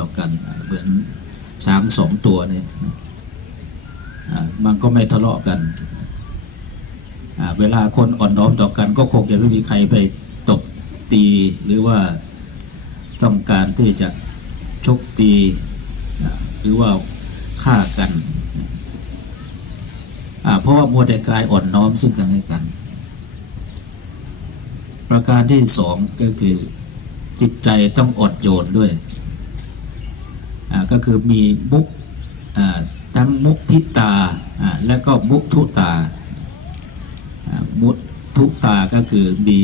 ต่อกันเหมือนช้างสองตัวเนี่ยมันก็ไม่ทะเลาะกัน เวลาคนอ่อนน้อมต่อกัน ก็คงจะไม่มีใครไปตบตีหรือว่าต้องการที่จะชกตีหรือว่าฆ่ากัน เพราะว่ามัวแต่กายอ่อนน้อมซึ่งกันและกัน ประการที่สองก็คือจิตใจต้องอดโยนด้วย ก็คือมีมุกทั้งมุทิตาและก็มุทุตา มุทุตาก็คือมี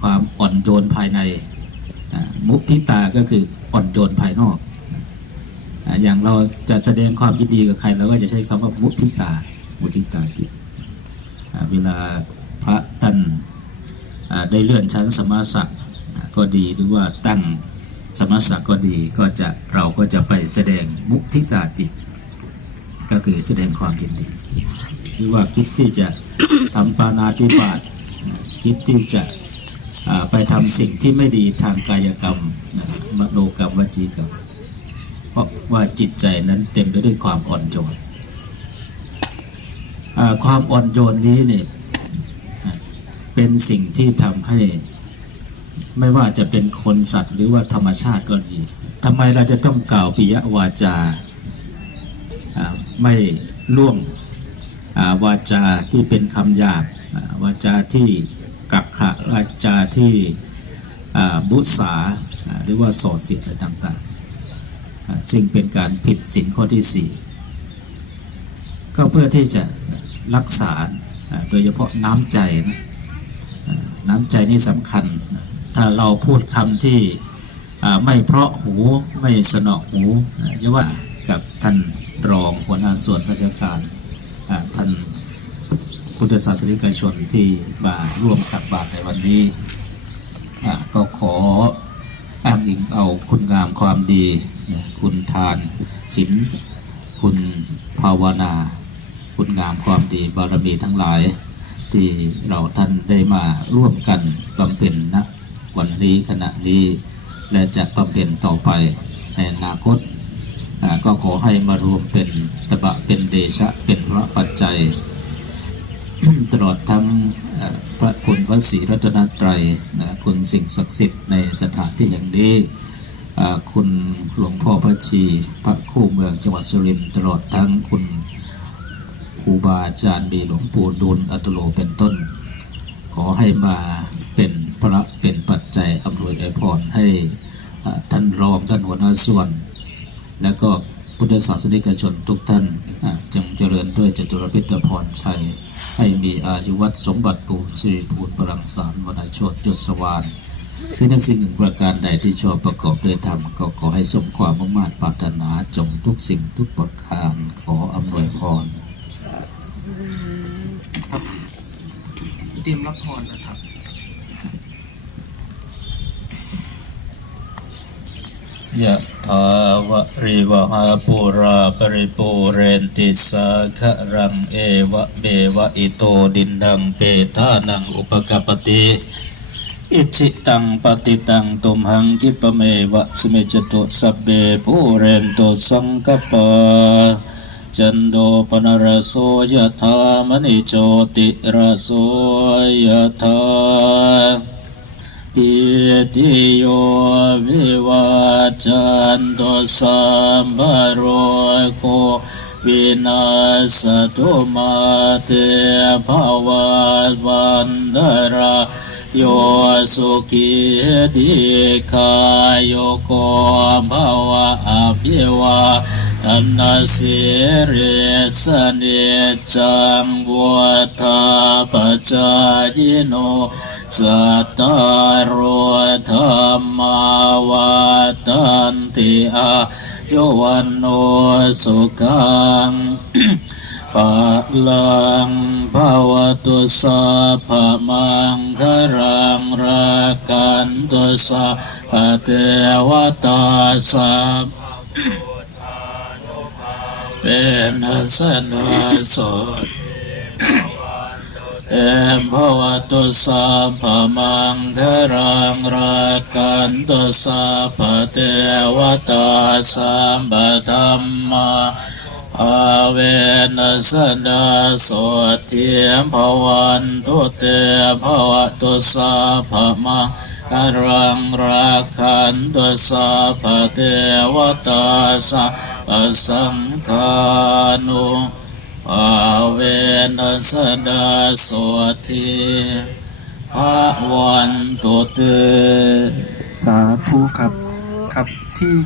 ความอ่อนโยนภายใน มุทิตาก็คืออ่อนโยนภายนอก อย่างเราจะแสดงความยินดีกับใครเราก็จะใช้คำว่ามุทิตา มุทิตาจิต เวลาพระท่านได้เลื่อนชั้นสมาศักดิ์ก็ดีหรือว่าตั้ง สมศักก็ดีก็จะเราก็จะไปแสดงมุทิตาจิต ก็คือแสดงความยินดีหรือว่าคิดที่จะทำปานาติบาตคิดที่จะไปทำสิ่งที่ไม่ดีทางกายกรรมนะครับมโนกรรมวจีกรรมเพราะว่าจิตใจนั้นเต็มไปด้วยความอ่อนโยนความอ่อนโยนนี้เนี่ยเป็นสิ่งที่ทำให้ ไม่ว่าจะเป็นคนสัตว์หรือว่าธรรมชาติก็ดีทำไมเราจะต้องกล่าวปิยวาจาไม่ล่วงวาจาที่เป็นคำหยาบวาจาที่กักขะวาจาที่บุษาอ่าหรือว่าส่อเสียดอะไรต่างๆซึ่งเป็นการผิดศีลข้อที่สี่ก็เพื่อที่จะรักษาโดยเฉพาะน้ำใจนะน้ำใจนี่สำคัญ ถ้าเราพูดคำที่ไม่เพราะหูไม่สนอหูจะว่ากับท่านรองหัวหน้าส่วนราชการท่านพุทธศาสนิกชนที่มาร่วมตักบาตรในวันนี้ก็ขออ้างอิงเอาคุณงามความดี คุณทานศีลคุณภาวนา คุณงามความดีบารมีทั้งหลาย ที่เราท่านได้มาร่วมกันบำเพ็ญณ วันนี้ขณะนี้และจะบำเพ็ญต่อไปในอนาคตก็ขอให้มารวมเป็นตบะเป็นเดชะเป็นพระปัจจัย ตลอดทั้งพระคุณพระศรีรัตนตรัยนะคุณสิ่งศักดิ์สิทธิ์ในสถานที่อย่างนี้คุณหลวงพ่อพระชีพระคู่เมืองจังหวัดสุรินทร์ตลอดทั้งคุณครูบาอาจารย์มีหลวงปู่ดุลอัตโลเป็นต้น ขอให้มาเป็น พระเป็นปัจจัยอำนวยอวยพรให้ท่านรองท่านหัวหน้าส่วน และก็พุทธศาสนิกชนทุกท่านจงเจริญด้วยจตุรพิธพรชัย ให้มีอายุวัตสมบัติปูนสิริภูลปรังสารวนาชตยศสวานคือในสิ่งหนึ่งประการใดที่ชอบประกอบด้วยธรรมก็ขอให้สมความมุ่งมั่นปรารถนาจงทุกสิ่งทุกประการขออำนวยพรเตรียมรับพรนะครับ ยะถาวะริวหาปุราปริปูเรนติสาคะรังเอวะเมวะอิโตดินดังเปทานังอุปกปปติอิจิตังปฏิตังตุมหังคิปเมวะสมิจตุสัพเบปูเรนตุสังกปาจันโดปนรโสยะธามณิโชติรโสยะธา ปิติโยวิวัจจันตุสัมภโรโควินาสตุมาเตภวัตวันดาราโยสุขีดีคายโยโกภวะอภิวาอนาสิริสเนจังวัฏาปจายโน สัตตารโอธรรมาวัฏันติอายุวันโนสุขังปะลังภาวตุสัพพมังคารังรากันตุสัพพเทวตาสัพเป็นสนาสด เตมภวตุสัพพมังครังรากันตุสัพเทวตาสัมปธัมมาภาเวนัสดาโสเทียมภวันตุเตภวตุสัพพมังครังราคันตุสัพเทวตาสัสังฆานุ ภาเวนัสดาโสทิภาวันตุเตสาธุครับครับที่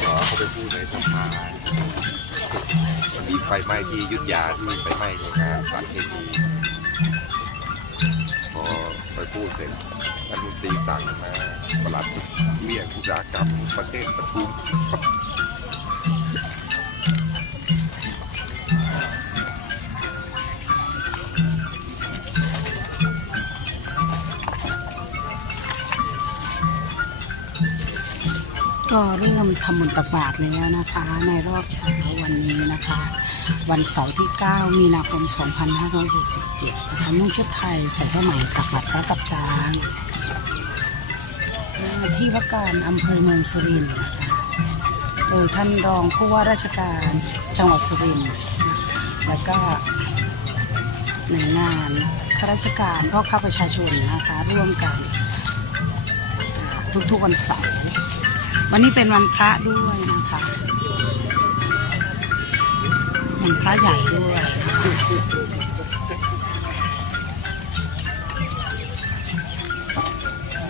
ขอเขาไปพูดในสภาวันนี้ไฟไหม้ที่ยุทธยาที่ไฟไหม้โรงงานสารเคมีพอไปพูดเสร็จท่านรัฐมนตรีสั่งมาประหลัดเรียกอุตสาหกรรมประเทศปทุม ก็เริ่มทำบุญตักบาตรแล้วนะคะ ในรอบเช้าวันนี้นะคะ วันเสาร์ที่ 9 มีนาคม 2567 นะคะนุ่งชุดไทยใส่ผ้าไหมตักบาตรพระกับช้างที่ว่าการอำเภอเมืองสุรินทร์นะคะโดยท่านรองผู้ว่าราชการจังหวัดสุรินทร์แล้วก็หน่วยงานข้าราชการพ่อข้าประชาชนนะคะร่วมกันทุกๆวันเสาร์ วันนี้เป็นวันพระด้วยนะคะวันพระใหญ่ด้วยนะคะ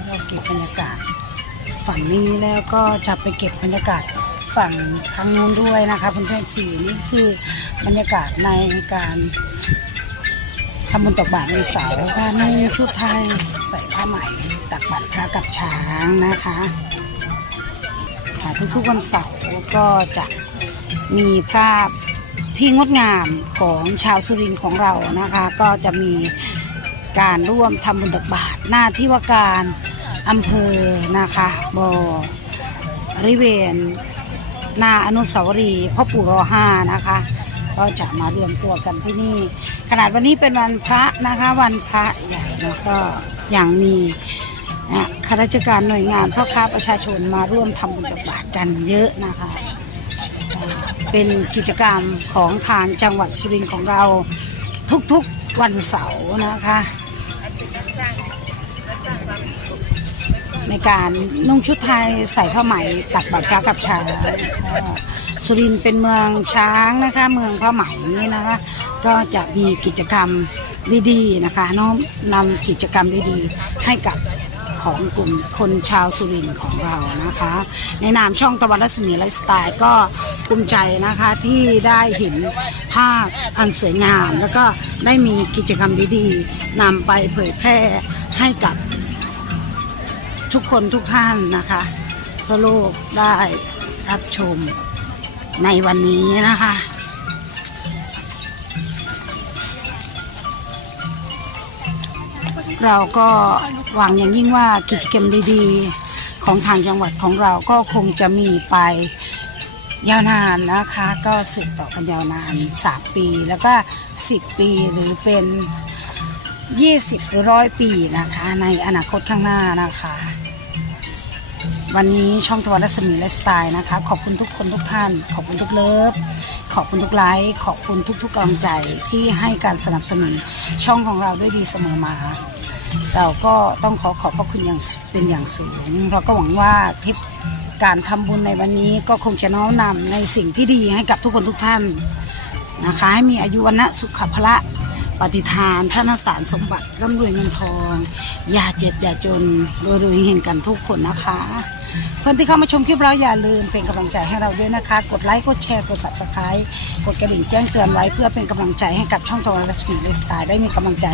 เราเก็บบรรยากาศฝั่งนี้แล้วก็จะไปเก็บบรรยากาศฝั่งทางนู้นด้วยนะคะเพื่อนๆสี่นี่คือบรรยากาศในการทำบุญตักบาตรในเสาร์ค่ะนุ่งชุดไทย ใส่ผ้าไหมตักบาตรพระกับช้างนะคะ ทุกๆวันเสาร์ก็จะมีภาพที่งดงามของชาวสุรินทร์ของเรานะคะ ก็จะมีการร่วมทำบุญตักบาตรหน้าที่ว่าการอำเภอนะคะบริเวณหนาอนุสาวรีย์พ่อปู่รอห้านะคะ ก็จะมารวมตัวกันที่นี่ ขนาดวันนี้เป็นวันพระนะคะ วันพระใหญ่แล้วก็อย่างมี ข้าราชการหน่วยงานพ่อค้าประชาชนมาร่วมทำบุญตักบาตรกันเยอะนะคะ เป็นกิจกรรมของทางจังหวัดสุรินทร์ของเราทุกๆวันเสาร์นะคะ ในการนุ่งชุดไทยใส่ผ้าไหมตักบาตรพระกับช้างอ่าสุรินทร์เป็นเมืองช้างนะคะ เมืองผ้าไหมนะคะ ก็จะมีกิจกรรมดีๆนะคะน้อมนำกิจกรรมดีๆให้กับ ของกลุ่มคนชาวสุรินทร์ของเรานะคะ ในนามช่องตะวันรัศมีไลฟ์สไตล์ก็ภูมิใจนะคะที่ได้เห็นภาพอันสวยงาม แล้วก็ได้มีกิจกรรมดีๆนำไปเผยแพร่ให้กับทุกคนทุกท่านนะคะทั่วโลกได้รับชมในวันนี้นะคะ เราก็หวังอย่างยิ่งว่ากิจกรรมดีๆ ของทางจังหวัดของเราก็คงจะมีไปยาวนานนะคะ ก็สืบต่อกันยาวนาน 3 ปีแล้วก็ 10 ปีหรือเป็น 20 หรือร้อยปีนะคะ ในอนาคตข้างหน้านะคะ วันนี้ช่องทวันรัศมีและสไตล์นะคะ ขอบคุณทุกคนทุกท่าน ขอบคุณทุกเลิฟ อบคุณทุกไลค์ขอบคุณทุกๆกำลังใจที่ให้การสนับสนุนช่องของเราด้วยดีเสมอมา เราก็ต้องขอขอบพระคุณอย่างเป็นอย่างสูง เราก็หวังว่าคลิปการทำบุญในวันนี้ก็คงจะน้อมนำในสิ่งที่ดีให้กับทุกคนทุกท่านนะคะให้มีอายุวันะสุขภละปฏิทานธนสารสมบัติร่ำรวยเงินทอง อย่าเจ็บอย่าจนรวยรวยเห็นกันทุกคนนะคะ เพื่อนที่เข้ามาชมคลิปเราอย่าลืมเป็นกำลังใจให้เราด้วยนะคะ กดไลค์ กดแชร์ กด subscribe กดกระดิ่งแจ้งเตือนไว้เพื่อเป็นกำลังใจให้กับช่องทวารสปีดสไตล์ได้มีกำลังใจ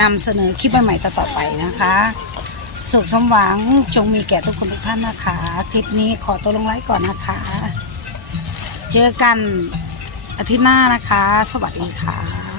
นำเสนอคลิปใหม่ๆต่อไปนะคะ สุขสมหวังจงมีแก่ทุกคนทุกท่านนะคะ คลิปนี้ขอตัวลงไลค์ก่อนนะคะ เจอกันอาทิตย์หน้านะคะ สวัสดีค่ะ